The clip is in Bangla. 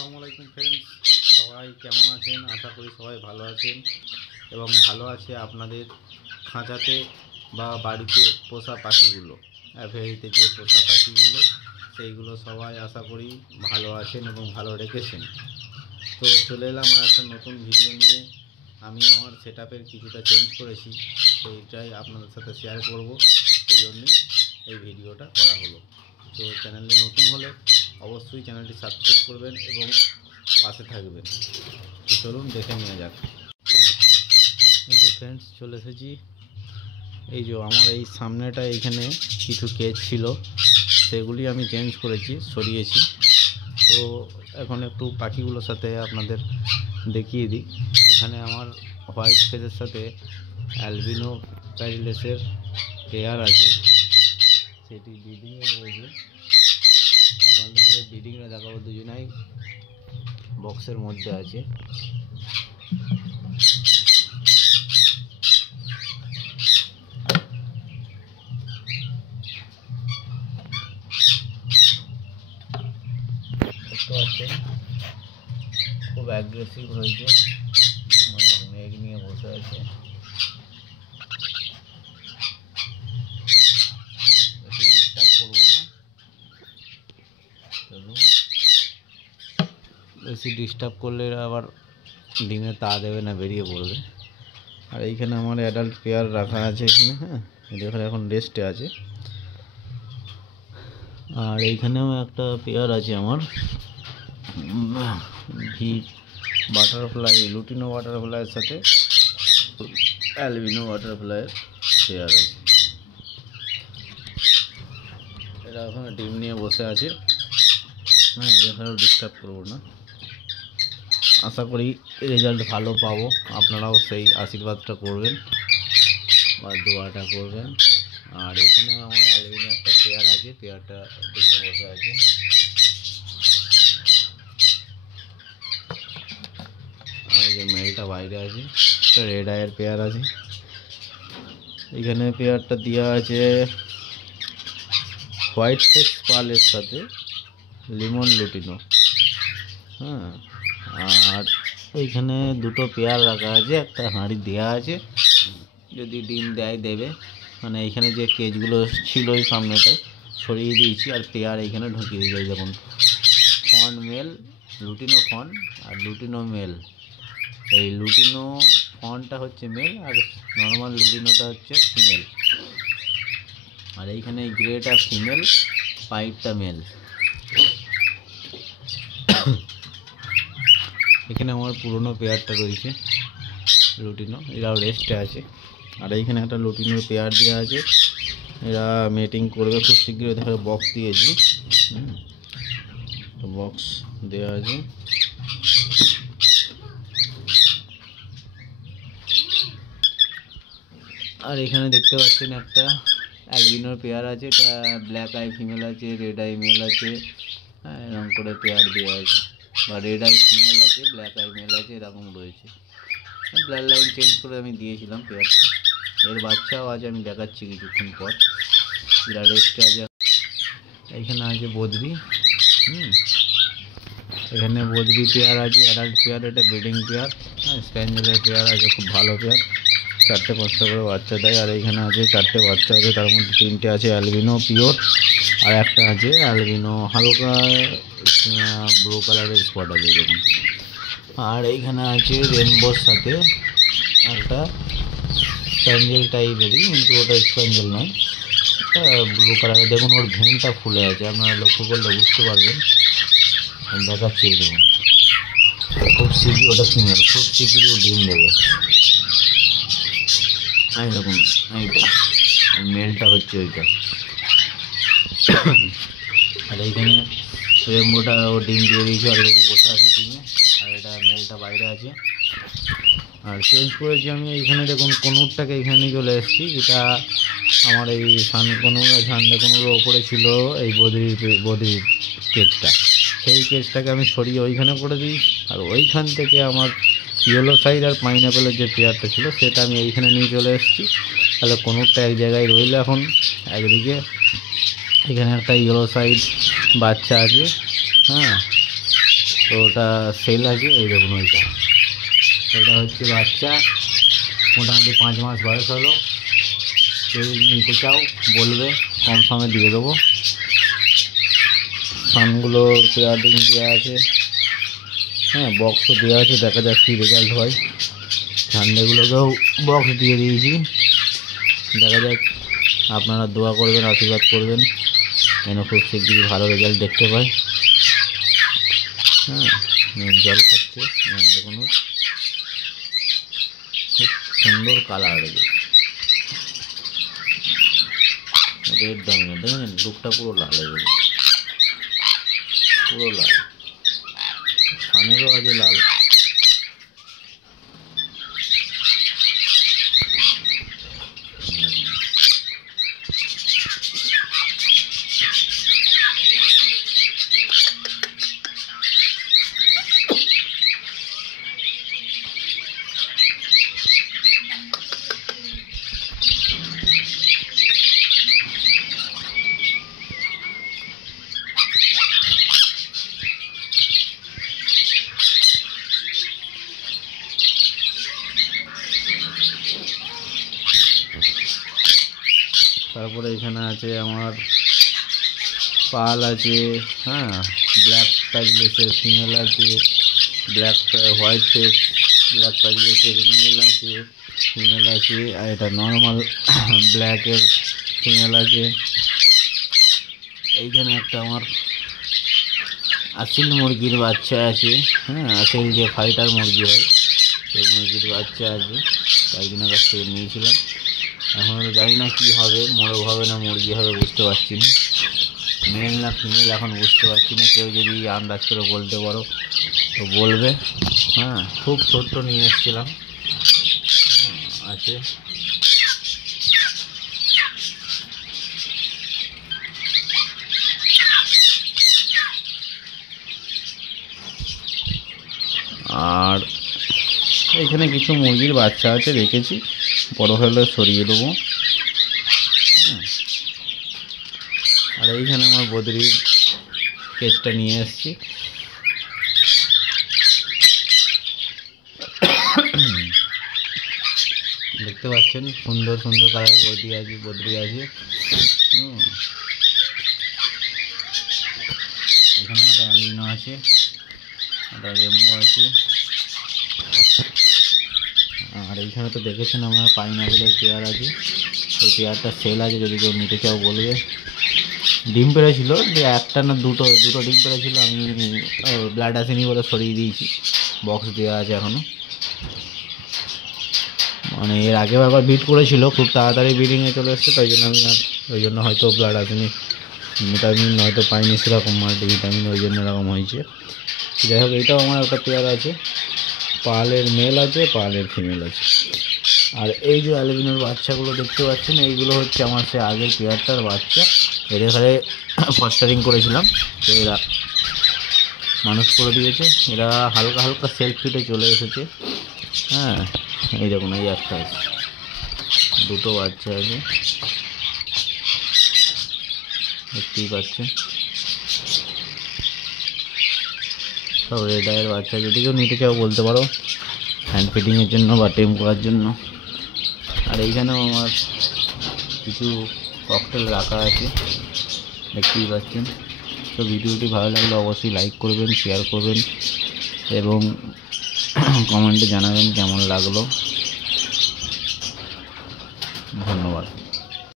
আসসালামু আলাইকুম ফ্রেন্ডস, সবাই কেমন আছেন? আশা করি সবাই ভালো আছেন এবং ভালো আছে আপনাদের খাঁচাতে বা বাড়িতে পোষা পাখিগুলো, অ্যাভিয়ারিতে যে পোষা পাখিগুলো সেইগুলো সবাই আশা করি ভালো আছেন এবং ভালো রেখেছেন। তো চলে এলাম আর একটা নতুন ভিডিও নিয়ে। আমি আমার সেটআপের কিছুটা চেঞ্জ করেছি, সেইটাই আপনাদের সাথে শেয়ার করব, এই জন্যই এই ভিডিওটা করা হলো। তো চ্যানেলে নতুন হলে অবশ্যই চ্যানেলটি সাবস্ক্রাইব করবেন এবং পাশে থাকবেন। তো চলুন দেখে নেওয়া যাক। এই যে ফ্রেন্ডস, চলে এসেছি। এই যে আমার এই সামনেটা, এইখানে কিছু কেজ ছিল, সেগুলি আমি চেঞ্জ করেছি, সরিয়েছি। তো এখন একটু পাখিগুলোর সাথে আপনাদের দেখিয়ে দিই। এখানে আমার হোয়াইট ফেসের সাথে অ্যালবিনো প্যারিলেসের পেয়ার আছে, সেটি ব্রিডিংয়ে রয়েছে। আপনাদের ঘরে ব্রিডিংটা দেখাবো, দুজনাই বক্সের মধ্যে আছে। দেখতে পাচ্ছেন খুব অ্যাগ্রেসিভ হয়েছে, মেঘ নিয়ে বসে আছে। বেশি ডিস্টার্ব করবো না, চলুন। বেশি ডিস্টার্ব করলে আবার ডিমে তা দেবে না, বেরিয়ে পড়বে। আর এইখানে আমার অ্যাডাল্ট পেয়ার রাখা আছে এখানে, হ্যাঁ, এখানে এখন রেস্টে আছে। আর এইখানেও একটা পেয়ার আছে আমার, ভি বাটারফ্লাই, লুটিনো বাটারফ্লাইয়ের সাথে অ্যালবিনো বাটারফ্লাইয়ের পেয়ার আছে। এরা ওখানে ডিম নিয়ে বসে আছে, হ্যাঁ, এখানেও ডিস্টার্ব করবো না। আশা করি রেজাল্ট ভালো পাবো, আপনারাও সেই আশীর্বাদটা করবেন বা দোয়াটা করবেন। আর এখানে আমার অ্যালবিনো একটা পেয়ার আছে, পেয়ারটা ডিমে বসে আছে। আর এই যে মেলটা বাইরে আছে, একটা রেড আইয়ের পেয়ার আছে। এখানে পেয়ারটা দেওয়া আছে হোয়াইট ফেস পালের সাথে লিমন লুটিনো, হ্যাঁ। আর এইখানে দুটো পেয়ার রাখা আছে, একটা হাঁড়ি দেওয়া আছে, যদি ডিম দেয় দেবে। মানে এইখানে যে কেজগুলো ছিল ওই সামনেটায় সরিয়ে দিয়েছি, আর পেয়ার এইখানে ঢুকিয়ে দিয়ে যায়। যেমন ফন মেল, লুটিনো ফন আর লুটিনো মেল। এই লুটিনো ফনটা হচ্ছে মেল আর নর্মাল লুটিনোটা হচ্ছে ফিমেল। আর এইখানে এই গ্রেটা ফিমেল, পাইপটা মেল। এখানে আমার পুরনো পেয়ারটা রয়েছে লুটিনো, এরাও রেস্টে আছে। আর এইখানে একটা লুটিনোর পেয়ার দেওয়া আছে, এরা মেটিং করবে খুব শীঘ্রই। দেখে বক্স দিয়েছি, বক্স দেওয়া আছে। আর এখানে দেখতে পাচ্ছেন একটা অ্যালবিনোর পেয়ার আছে, এটা ব্ল্যাক আই ফিমেল আছে, রেড আই মেল আছে, হ্যাঁ, এরকম করে পেয়ার দেওয়া আছে। বা রেড আই ফিমেল আছে, ব্ল্যাক আই মেল আছে, এরকম রয়েছে। ব্লাড লাইন চেঞ্জ করে আমি দিয়েছিলাম পেয়ারটা। এর বাচ্চাও আছে, আমি দেখাচ্ছি কিছুক্ষণ পর। এরা রেস্টে আছে। এইখানে আছে বদ্রি, এখানে বদ্রি পেয়ার আছে, অ্যাডাল্ট পেয়ার, এটা ব্রিডিং পেয়ার, হ্যাঁ, স্প্যাঞ্জেলের পেয়ার আছে, খুব ভালো পেয়ার, 4-5টা করে বাচ্চা দেয়। আর এইখানে আছে 4টে বাচ্চা আছে, তার মধ্যে 3টে আছে অ্যালবিনো পিওর, আর একটা আছে অ্যালবিনো হালকা ব্লু কালারের স্পট আছে দেখুন। আর এইখানে আছে রেনবোর সাথে একটা স্প্যাঞ্জেল টাইপেরই, কিন্তু ওটা স্প্যাঞ্জেল নয়, ব্লু কালারের। দেখুন ওর ভেনটা ফুলে আছে, আপনারা লক্ষ্য করলে বুঝতে পারবেন। আমি দেখাচ্ছি, দেখুন খুব শীঘ্রই, ওটা ফিমেল, খুব শীঘ্রই ডিম দেবে। এই দেখুন, এইটা মেলটা হচ্ছে ওইটা। আর এইখানে রেমবোটা ও ডিম দিয়ে দিয়েছে, অলরেডি বসে আছে ডিমে। আর এটা মেলটা বাইরে আছে। আর চেঞ্জ করেছি আমি এইখানে, দেখুন কনুরটাকে এইখানে নিয়ে চলে এসেছি। এটা আমার এই সান কনুর আর ঝান্ডা কনুরের ওপরে ছিল এই বদ্রির কেজটা, সেই কেজটাকে আমি সরিয়ে ওইখানে করে দিই। আর ওইখান থেকে আমার ইয়েলো সাইড আর পাইনঅ্যাপেলের যে পেয়ারটা ছিল সেটা আমি এইখানে নিয়ে চলে এসেছি। তাহলে কনুরটা এক জায়গায় রইল। এখন একদিকে এখানে একটা ইয়েলো সাইড বাচ্চা আছে, হ্যাঁ, তো ওটা সেল আছে। এই দেখুন ওইটা, এটা হচ্ছে বাচ্চা, মোটামুটি 5 মাস বয়স হলো। কেউ যদি নিতে চাও বলবে, কম সমে দিয়ে দেবো। সানগুলো পেয়ারিং দেওয়া আছে, হ্যাঁ বক্সও দেওয়া আছে, দেখা যাক কী রেজাল্ট হয়। ঠান্ডাগুলোকেও বক্স দিয়ে দিয়েছি, দেখা যাক। আপনারা দোয়া করবেন, আশীর্বাদ করবেন যেন খুব শীঘ্রই ভালো রেজাল্ট দেখতে পাই। হ্যাঁ, জল খাচ্ছে, দেখুন খুব সুন্দর কালার রেড ডমিনেট, দেখেন লুকটা পুরো লাল হয়ে যাবে, পুরো লাল, সানেরও আছে লাল। তারপরে এখানে আছে আমার পাল আছে, হ্যাঁ ব্ল্যাক প্যাজলেসের ফিমেল আছে, হোয়াইট ফেস ব্ল্যাক প্যাজলেসের মেল আছে, ফিমেল আছে। আর এটা নর্মাল ব্ল্যাকের ফিমেল আছে। এইখানে একটা আমার আসিল মুরগির বাচ্চা আছে, হ্যাঁ আসিল যে ফাইটার মুরগি হয় সেই মুরগির বাচ্চা আছে, কয়েকদিনের কাছ থেকে নিয়েছিলাম। এখন জানি না কী হবে, মোরগ হবে না মুরগি হবে বুঝতে পারছি না, মেল না ফিমেল এখন বুঝতে পারছি না। কেউ যদি আন্দাজ করে বলতে পারো তো বলবে। হ্যাঁ, খুব ছোট্ট নিয়ে এসেছিলাম, আছে। আর এখানে কিছু মুরগির বাচ্চা আছে রেখেছি, বড় হলে সরিয়ে দেবো। আর এইখানে আমার বদ্রির কেসটা নিয়ে এসেছি। দেখতে পাচ্ছেন সুন্দর সুন্দর কালার বদ্রি আছে। এখানে একটা অ্যালবিনো আছে, একটা রেমবো আছে। আর এইখানে তো দেখেছেন আমার পাইনাপেলের পেয়ার আছে, ওই পেয়ারটা সেল আছে, যদি কেউ নিতে চাও বলবে। ডিম পেড়েছিল, একটা না দুটো ডিম পেড়েছিল, আমি ব্লাড আসেনি বলে সরিয়ে দিয়েছি। বক্স দেওয়া আছে এখনও, মানে এর আগেও একবার বিট করেছিল, খুব তাড়াতাড়ি ব্রিডিংয়ে চলে এসছে, তাই জন্য আমি ওই জন্য হয়তো ব্লাড আসেনি, ভিটামিন হয়তো পাইনি সেরকম মাল্টিভিটামিন, ওই জন্য এরকম হয়েছে। যাই হোক, এইটাও আমার একটা পেয়ার আছে, পালের মেল আছে, পালের ফিমেল আছে। আর এই যে অ্যালবিনোর বাচ্চাগুলো দেখতে পাচ্ছেন, এইগুলো হচ্ছে আমার সে আগের পেয়ারটার বাচ্চা। এদের এখানে ফস্টারিং করেছিলাম, তো এরা মানুষ করে দিয়েছে। এরা হালকা হালকা সেলফ ফিটে চলে এসেছে। হ্যাঁ, এই দেখুন, এই একটা আছে, দুটো বাচ্চা আছে, দেখতেই পাচ্ছেন সব রেড আইয়ের বাচ্চা। যদি কেউ নিতে চাও বলতে পারো, হ্যান্ড ফিটিংয়ের জন্য বা টেম করার জন্য। আর এইখানেও আমার কিছু ককটেল রাখা আছে, দেখতেই পাচ্ছেন। তো ভিডিওটি ভালো লাগলে অবশ্যই লাইক করবেন, শেয়ার করবেন এবং কমেন্টে জানাবেন কেমন লাগলো। ধন্যবাদ।